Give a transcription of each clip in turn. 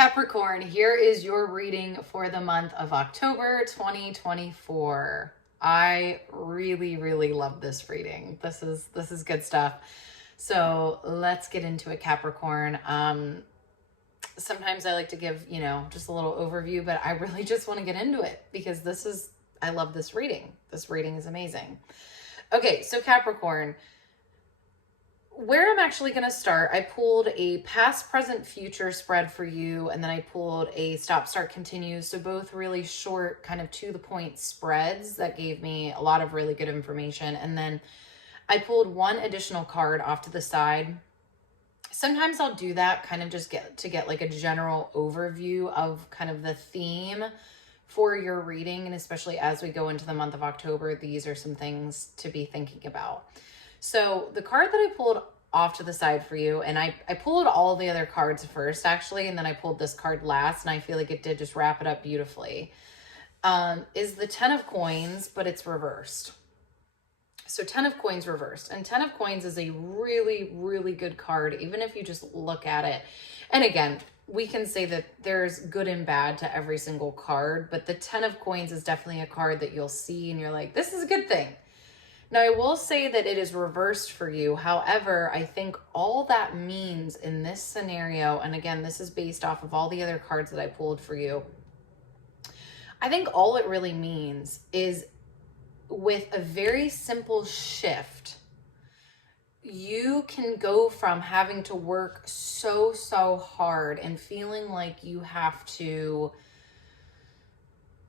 Capricorn, here is your reading for the month of October 2024. I really love this reading. This is good stuff. So let's get into it, Capricorn. Sometimes I like to give, just a little overview, but I really just want to get into it because I love this reading. This reading is amazing. Okay, so Capricorn, where I'm actually going to start, I pulled a past, present, future spread for you, and then I pulled a stop, start, continue. So both really short, kind of to the point spreads that gave me a lot of really good information. And then I pulled one additional card off to the side. Sometimes I'll do that kind of just get like a general overview of kind of the theme for your reading. And especially as we go into the month of October, these are some things to be thinking about. So the card that I pulled off to the side for you, and I pulled all the other cards first actually, and then I pulled this card last, and I feel like it did just wrap it up beautifully, is the 10 of Coins, but it's reversed. So 10 of Coins reversed, and 10 of Coins is a really good card, even if you just look at it. And again, we can say that there's good and bad to every single card, but the 10 of Coins is definitely a card that you'll see and you're like, this is a good thing. Now, I will say that it is reversed for you. However, I think all that means in this scenario, and again, this is based off of all the other cards that I pulled for you, I think all it really means is with a very simple shift, you can go from having to work so hard and feeling like you have to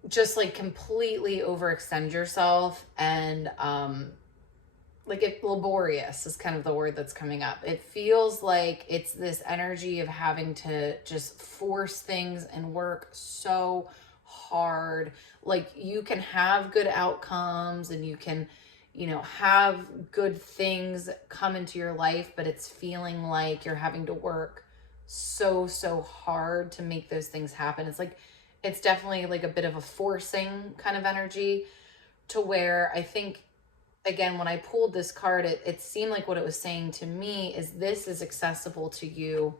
just like completely overextend yourself and laborious is kind of the word that's coming up. It feels like it's this energy of having to just force things and work so hard. Like you can have good outcomes and you can, have good things come into your life, but it's feeling like you're having to work so hard to make those things happen. It's definitely like a bit of a forcing kind of energy, to where I think, again, when I pulled this card, it seemed like what it was saying to me is this is accessible to you.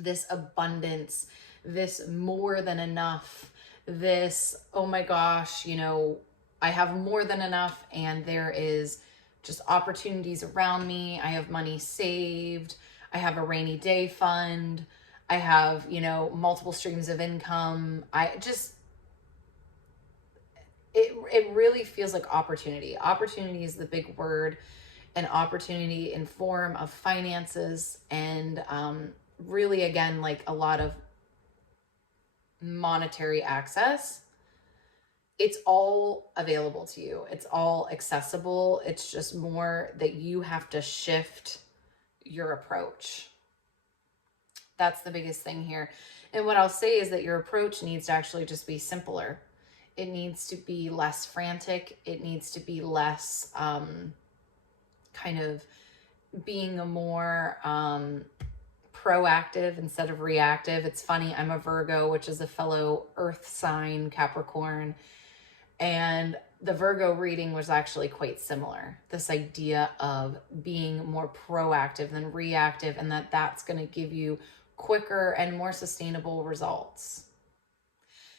This abundance, this more than enough, this, oh my gosh, I have more than enough and there is just opportunities around me. I have money saved. I have a rainy day fund. I have, multiple streams of income. It really feels like opportunity. Opportunity is the big word, and opportunity in form of finances and really, again, like a lot of monetary access. It's all available to you. It's all accessible. It's just more that you have to shift your approach. That's the biggest thing here. And what I'll say is that your approach needs to actually just be simpler. It needs to be less frantic. It needs to be less kind of being a more proactive instead of reactive. It's funny, I'm a Virgo, which is a fellow earth sign, Capricorn. And the Virgo reading was actually quite similar. This idea of being more proactive than reactive, and that's going to give you quicker and more sustainable results.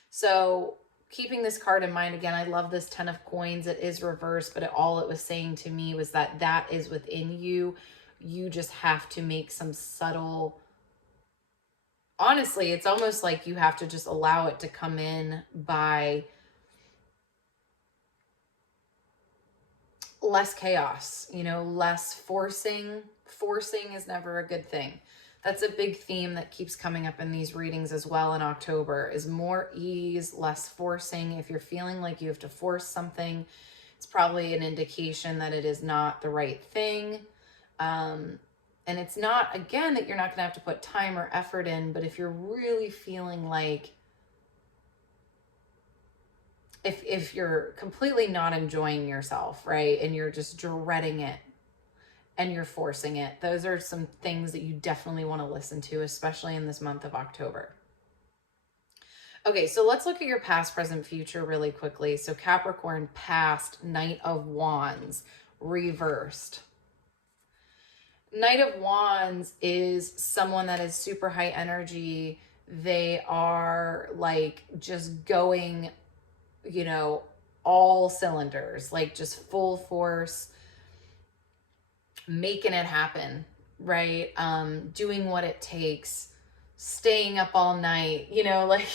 So keeping this card in mind, again, I love this 10 of Coins. It is reversed, but all it was saying to me was that is within you. You just have to make some subtle, honestly, it's almost like you have to just allow it to come in by less chaos, less forcing. Forcing is never a good thing. That's a big theme that keeps coming up in these readings as well in October, is more ease, less forcing. If you're feeling like you have to force something, it's probably an indication that it is not the right thing. And it's not, again, that you're not going to have to put time or effort in, but if you're really feeling like, if you're completely not enjoying yourself, right, and you're just dreading it, and you're forcing it, those are some things that you definitely want to listen to, especially in this month of October. Okay, so let's look at your past, present, future really quickly. So Capricorn, past, Knight of Wands, reversed. Knight of Wands is someone that is super high energy, They are like just going, you know, all cylinders, like just full force, making it happen, right? Doing what it takes, staying up all night, you know, like,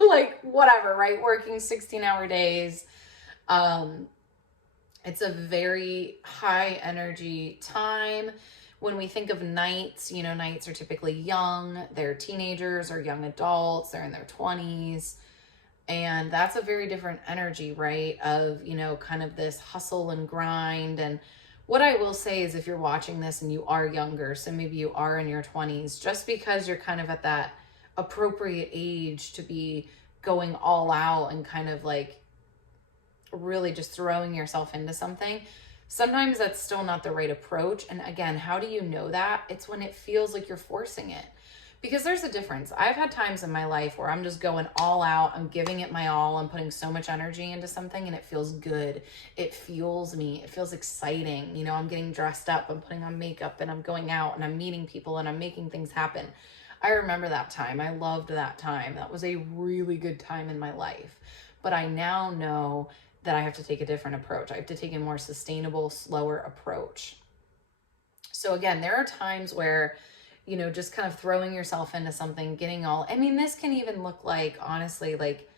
like whatever, right? Working 16-hour days. It's a very high energy time. When we think of knights, you know, knights are typically young, they're teenagers or young adults, they're in their 20s. And that's a very different energy, right? Of, you know, kind of this hustle and grind. And what I will say is if you're watching this and you are younger, so maybe you are in your 20s, just because you're kind of at that appropriate age to be going all out and kind of like really just throwing yourself into something, sometimes that's still not the right approach. And again, how do you know that? It's when it feels like you're forcing it. Because there's a difference. I've had times in my life where I'm just going all out, I'm giving it my all, I'm putting so much energy into something and it feels good. It fuels me. It feels exciting. You know, I'm getting dressed up, I'm putting on makeup and I'm going out and I'm meeting people and I'm making things happen. I remember that time. I loved that time. That was a really good time in my life. But I now know that I have to take a different approach. I have to take a more sustainable, slower approach. So again, there are times where, you know, just kind of throwing yourself into something, getting all, I mean, this can even look like, honestly, like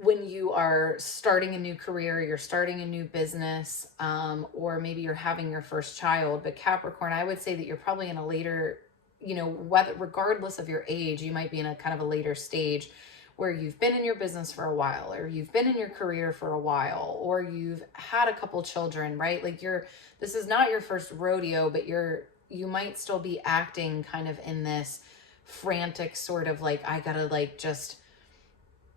when you are starting a new career, you're starting a new business, or maybe you're having your first child. But Capricorn, I would say that you're probably in a later, you know, whether, regardless of your age, you might be in a kind of a later stage where you've been in your business for a while, or you've been in your career for a while, or you've had a couple children, right? Like this is not your first rodeo, but you might still be acting kind of in this frantic sort of like, I gotta like just,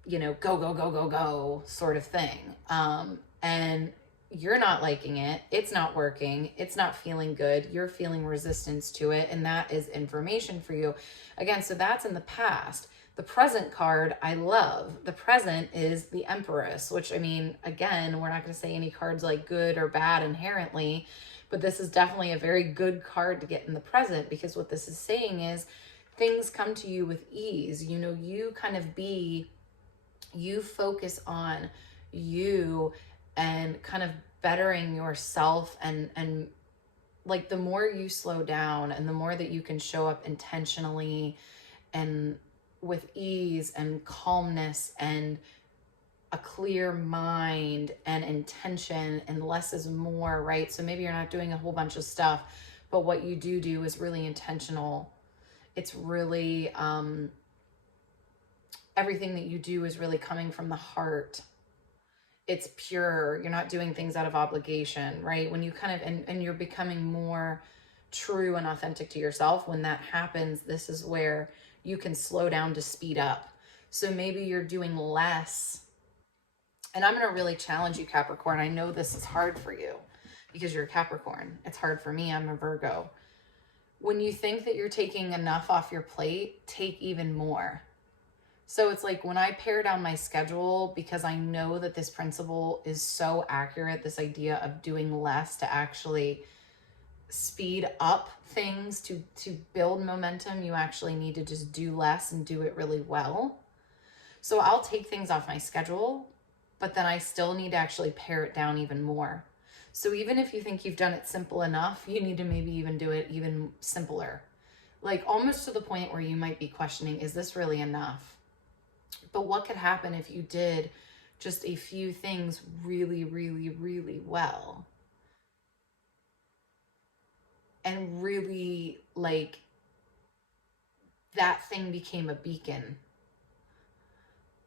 you know, go, go, go, go, go sort of thing. And you're not liking it. It's not working. It's not feeling good. You're feeling resistance to it. And that is information for you. Again, so that's in the past. The present card, I love. The present is the Empress, which, I mean, again, we're not going to say any cards like good or bad inherently, but this is definitely a very good card to get in the present, because what this is saying is things come to you with ease. You know, you focus on you and kind of bettering yourself, and like the more you slow down and the more that you can show up intentionally and with ease and calmness and a clear mind and intention, and less is more, right? So maybe you're not doing a whole bunch of stuff, but what you do is really intentional. It's really, everything that you do is really coming from the heart. It's pure. You're not doing things out of obligation, right? When you kind of, and you're becoming more true and authentic to yourself. When that happens, this is where you can slow down to speed up. So maybe you're doing less. And I'm going to really challenge you, Capricorn. I know this is hard for you because you're a Capricorn. It's hard for me. I'm a Virgo. When you think that you're taking enough off your plate, take even more. So it's like when I pare down my schedule, because I know that this principle is so accurate, this idea of doing less to actually speed up things, to build momentum, you actually need to just do less and do it really well. So I'll take things off my schedule, but then I still need to actually pare it down even more. So even if you think you've done it simple enough, you need to maybe even do it even simpler. Like almost to the point where you might be questioning, is this really enough? But what could happen if you did just a few things really, really, really well? And really, like, that thing became a beacon.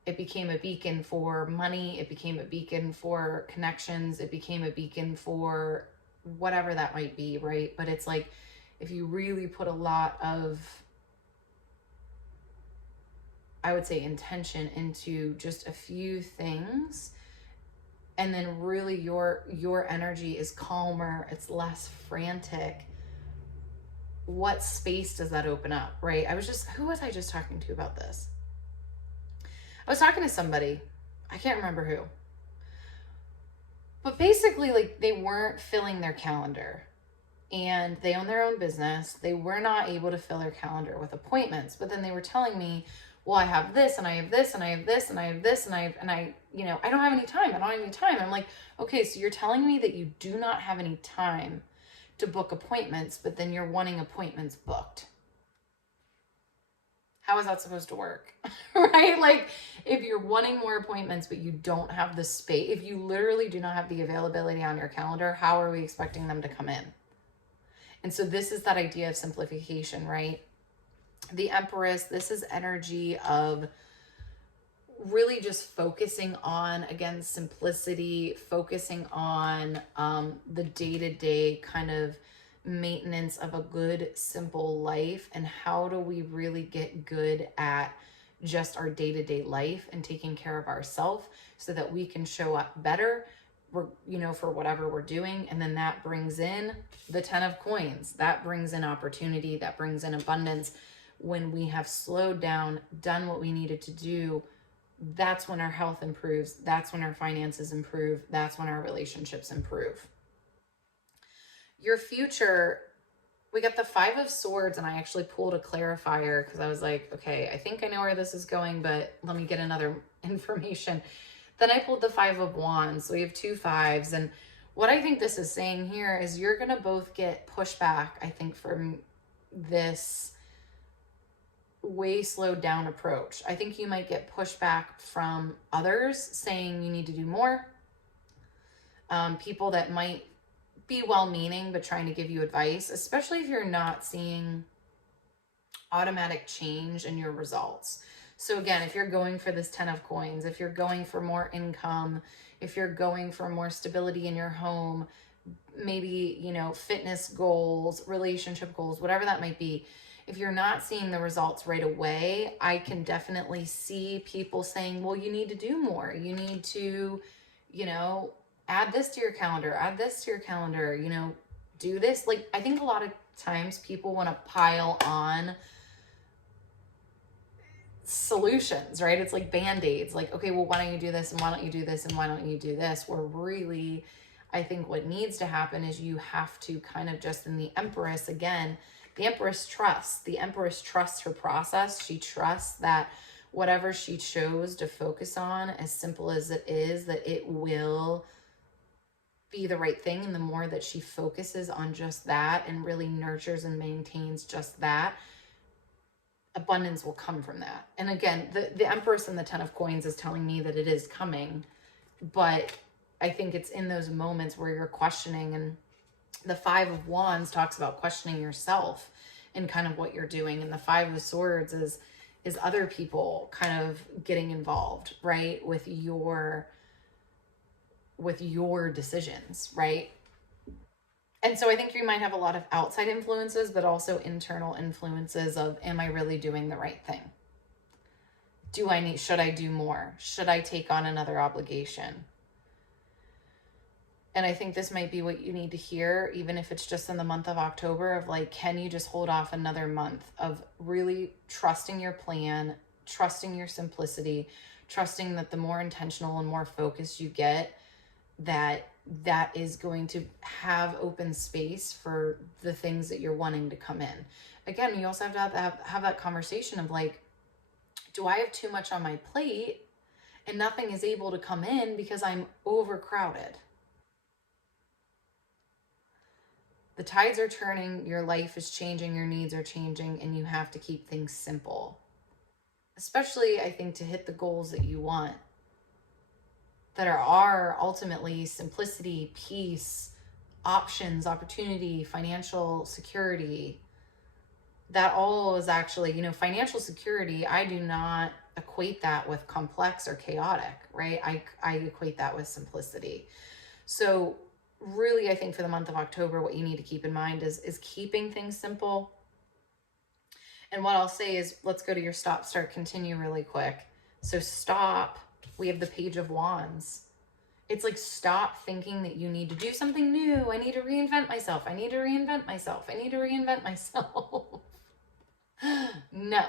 It became a beacon for money. It became a beacon for connections. It became a beacon for whatever that might be, right? But it's like, if you really put a lot of, I would say, intention into just a few things, and then really your energy is calmer, it's less frantic, what space does that open up, right? Who was I just talking to about this? I was talking to somebody, I can't remember who, but basically like they weren't filling their calendar. and they own their own business. They were not able to fill their calendar with appointments, but then they were telling me, well, I have this and I have this and I have this and I have this and I, you know, I don't have any time. I don't have any time. I'm like, okay, so you're telling me that you do not have any time to book appointments, but then you're wanting appointments booked. How is that supposed to work? Right? Like, if you're wanting more appointments, but you don't have the space, if you literally do not have the availability on your calendar, how are we expecting them to come in? And so this is that idea of simplification, right? The Empress, this is energy of really just focusing on, again, simplicity, focusing on the day-to-day kind of maintenance of a good, simple life. And how do we really get good at just our day-to-day life and taking care of ourselves so that we can show up better, you know, for whatever we're doing. And then that brings in the 10 of coins. That brings in opportunity. That brings in abundance. When we have slowed down, done what we needed to do, that's when our health improves. That's when our finances improve. That's when our relationships improve. Your future, we got the 5 of Swords, and I actually pulled a clarifier because I was like, okay, I think I know where this is going, but let me get another information. Then I pulled the 5 of Wands. So we have 2 5s. And what I think this is saying here is you're going to both get pushback, I think, from this way slowed down approach. I think you might get pushback from others saying you need to do more. People that might be well-meaning but trying to give you advice, especially if you're not seeing automatic change in your results. So again, if you're going for this 10 of coins, if you're going for more income, if you're going for more stability in your home, maybe, you know, fitness goals, relationship goals, whatever that might be, if you're not seeing the results right away, I can definitely see people saying, well, you need to do more. You need to, you know, add this to your calendar, add this to your calendar, you know, do this. Like, I think a lot of times people want to pile on solutions, right? It's like band-aids. Like, okay, well, why don't you do this? And why don't you do this? And why don't you do this? Where really, I think what needs to happen is you have to kind of just, in the Empress, again, the Empress trusts. The Empress trusts her process. She trusts that whatever she chose to focus on, as simple as it is, that it will be the right thing. And the more that she focuses on just that and really nurtures and maintains just that, abundance will come from that. And again, the Empress and the 10 of coins is telling me that it is coming, but I think it's in those moments where you're questioning. And the 5 of Wands talks about questioning yourself and kind of what you're doing. And the 5 of Swords is other people kind of getting involved, right? With your decisions, right? And so I think you might have a lot of outside influences, but also internal influences of, am I really doing the right thing? Should I do more? Should I take on another obligation? And I think this might be what you need to hear, even if it's just in the month of October, of like, can you just hold off another month of really trusting your plan, trusting your simplicity, trusting that the more intentional and more focused you get, that is going to have open space for the things that you're wanting to come in. Again, you also have to have that conversation of like, do I have too much on my plate and nothing is able to come in because I'm overcrowded? The tides are turning, your life is changing, your needs are changing, and you have to keep things simple. Especially, I think, to hit the goals that you want, that are ultimately simplicity, peace, options, opportunity, financial security. That all is actually, you know, financial security, I do not equate that with complex or chaotic, right? I equate that with simplicity. So really, I think for the month of October, what you need to keep in mind is keeping things simple. And what I'll say is, let's go to your stop, start, continue really quick. So stop, we have the Page of Wands. It's like, stop thinking that you need to do something new. I need to reinvent myself. I need to reinvent myself. I need to reinvent myself. No.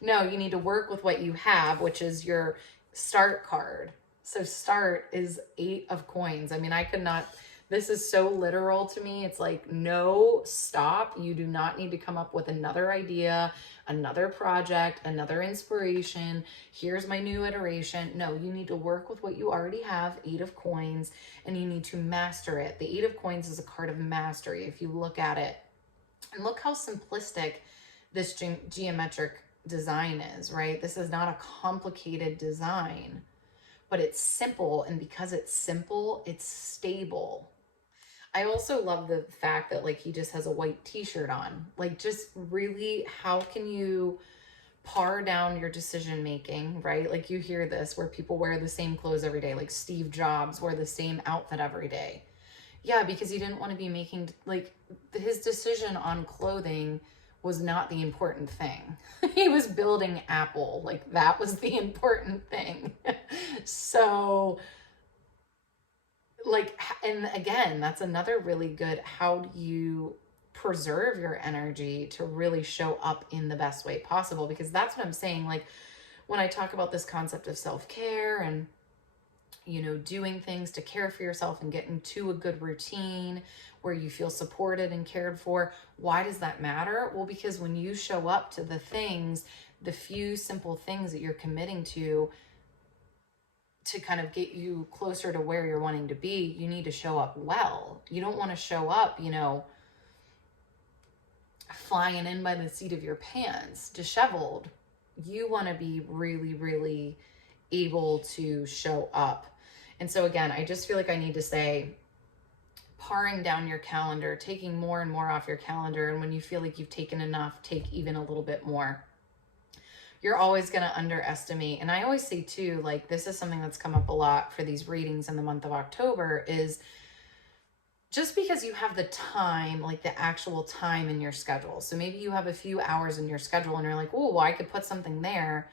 No, you need to work with what you have, which is your start card. So start is 8 of coins. I mean, I could not This is so literal to me. It's like, no, stop. You do not need to come up with another idea, another project, another inspiration. Here's my new iteration. No, you need to work with what you already have, 8 of coins, and you need to master it. The 8 of coins is a card of mastery if you look at it. And look how simplistic this geometric design is, right? This is not a complicated design, but it's simple. And because it's simple, it's stable. I also love the fact that like he just has a white t-shirt on. Like, just really, how can you par down your decision making, right? Like, you hear this where people wear the same clothes every day. Like Steve Jobs wore the same outfit every day. Yeah, because he didn't want to be making, like, his decision on clothing was not the important thing. He was building Apple. Like, that was the important thing. So, like, and again, that's another really good, how do you preserve your energy to really show up in the best way possible? Because that's what I'm saying. Like, when I talk about this concept of self-care and, you know, doing things to care for yourself and get into a good routine where you feel supported and cared for, why does that matter? Well, because when you show up to the things, the few simple things that you're committing to kind of get you closer to where you're wanting to be, you need to show up well. You don't want to show up, you know, flying in by the seat of your pants, disheveled. You want to be really, really able to show up. And so again, I just feel like I need to say, paring down your calendar, taking more and more off your calendar. And when you feel like you've taken enough, take even a little bit more. You're always going to underestimate. And I always say too, like, this is something that's come up a lot for these readings in the month of October, is just because you have the time, like the actual time in your schedule. So maybe you have a few hours in your schedule and you're like, oh, well, I could put something there.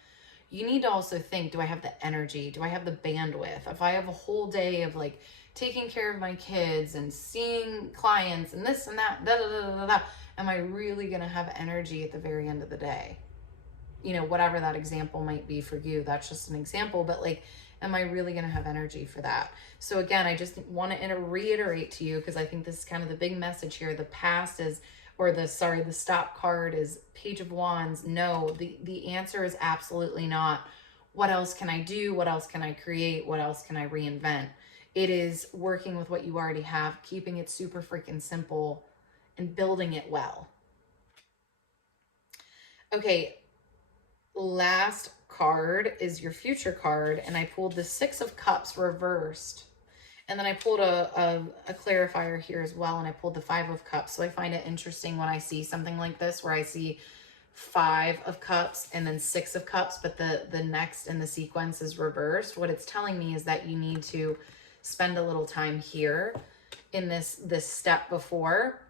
You need to also think, do I have the energy? Do I have the bandwidth? If I have a whole day of like taking care of my kids and seeing clients and this and that, da, da, da, da, da, am I really going to have energy at the very end of the day? You know, whatever that example might be for you, that's just an example, but like, am I really going to have energy for that? So again, I just want to reiterate to you, because I think this is kind of the big message here. The past is, or the stop card is Page of Wands. No, the answer is absolutely not, what else can I do? What else can I create? What else can I reinvent? It is working with what you already have, keeping it super freaking simple and building it well. Okay. Last card is your future card, and I pulled the 6 of Cups reversed, and then I pulled a clarifier here as well, and I pulled the 5 of Cups. So I find it interesting when I see something like this where I see 5 of Cups and then 6 of Cups, but the next in the sequence is reversed. What it's telling me is that you need to spend a little time here in this step before,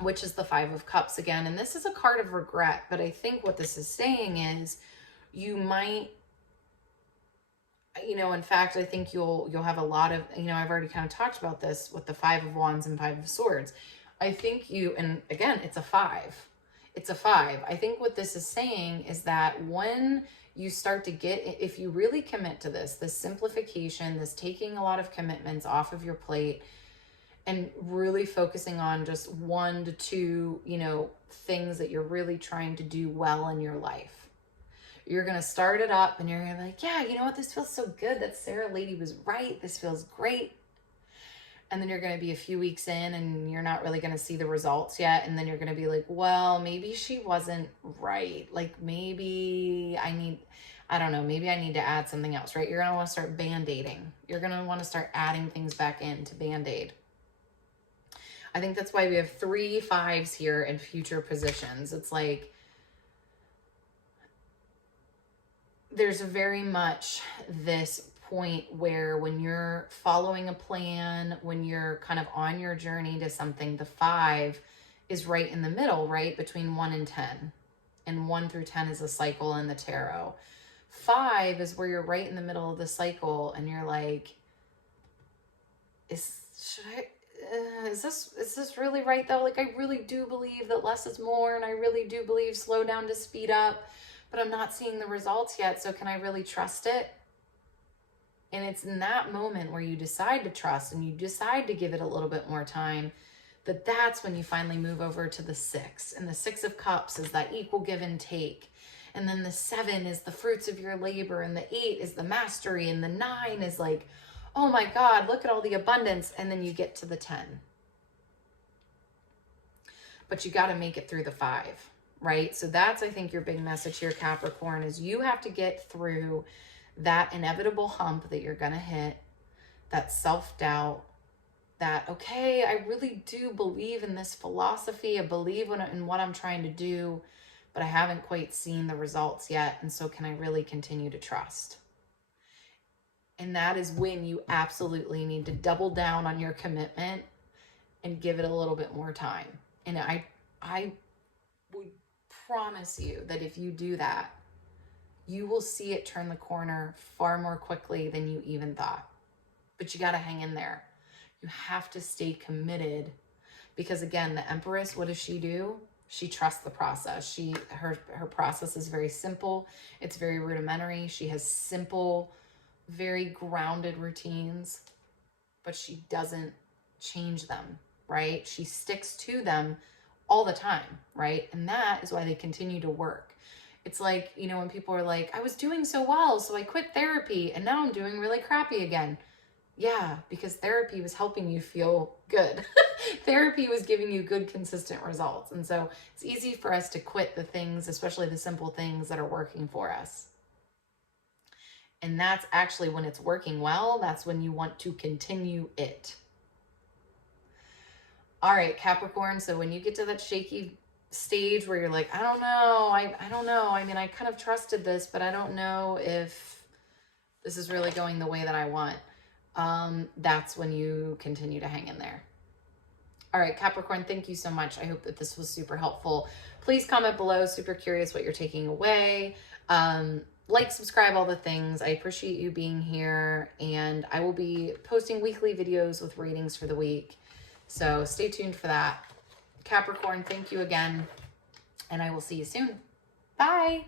which is the 5 of Cups again. And this is a card of regret, but I think what this is saying is you might, you know, in fact, I think you'll have a lot of, you know, I've already kind of talked about this with the 5 of Wands and 5 of Swords. I think you, and again, it's a 5. It's a 5. I think what this is saying is that when you start to get, if you really commit to this simplification, this taking a lot of commitments off of your plate, and really focusing on just 1 to 2, you know, things that you're really trying to do well in your life. You're going to start it up and you're going to be like, yeah, you know what? This feels so good. That Sarah lady was right. This feels great. And then you're going to be a few weeks in and you're not really going to see the results yet. And then you're going to be like, well, maybe she wasn't right. Like, maybe I don't know, maybe I need to add something else, right? You're going to want to start band-aiding. You're going to want to start adding things back in to band-aid. I think that's why we have 3 5s here in future positions. It's like, there's very much this point where when you're following a plan, when you're kind of on your journey to something, the 5 is right in the middle, right? Between 1 and 10. And 1 through 10 is a cycle in the tarot. 5 is where you're right in the middle of the cycle and you're like, is this really right though? Like, I really do believe that less is more, and I really do believe slow down to speed up, but I'm not seeing the results yet. So can I really trust it? And it's in that moment where you decide to trust and you decide to give it a little bit more time, that's when you finally move over to the 6. And the 6 of Cups is that equal give and take. And then the 7 is the fruits of your labor. And the 8 is the mastery. And the 9 is like, oh my God, look at all the abundance. And then you get to the 10. But you got to make it through the 5, right? So that's, I think, your big message here, Capricorn, is you have to get through that inevitable hump that you're going to hit, that self-doubt, that, okay, I really do believe in this philosophy. I believe in what I'm trying to do, but I haven't quite seen the results yet. And so can I really continue to trust? And that is when you absolutely need to double down on your commitment and give it a little bit more time. And I would promise you that if you do that, you will see it turn the corner far more quickly than you even thought. But you got to hang in there. You have to stay committed, because again, the Empress, what does she do? She trusts the process. Her process is very simple. It's very rudimentary. She has simple, very grounded routines, but she doesn't change them, right? She sticks to them all the time, right? And that is why they continue to work. It's like, you know, when people are like, I was doing so well, so I quit therapy and now I'm doing really crappy again. Yeah, because therapy was helping you feel good. Therapy was giving you good, consistent results. And so it's easy for us to quit the things, especially the simple things that are working for us. And that's actually when it's working well, that's when you want to continue it. All right, Capricorn. So when you get to that shaky stage where you're like, I don't know. I don't know. I mean, I kind of trusted this, but I don't know if this is really going the way that I want. That's when you continue to hang in there. All right, Capricorn, thank you so much. I hope that this was super helpful. Please comment below. Super curious what you're taking away. Like, subscribe, all the things. I appreciate you being here. And I will be posting weekly videos with readings for the week. So stay tuned for that. Capricorn, thank you again. And I will see you soon. Bye.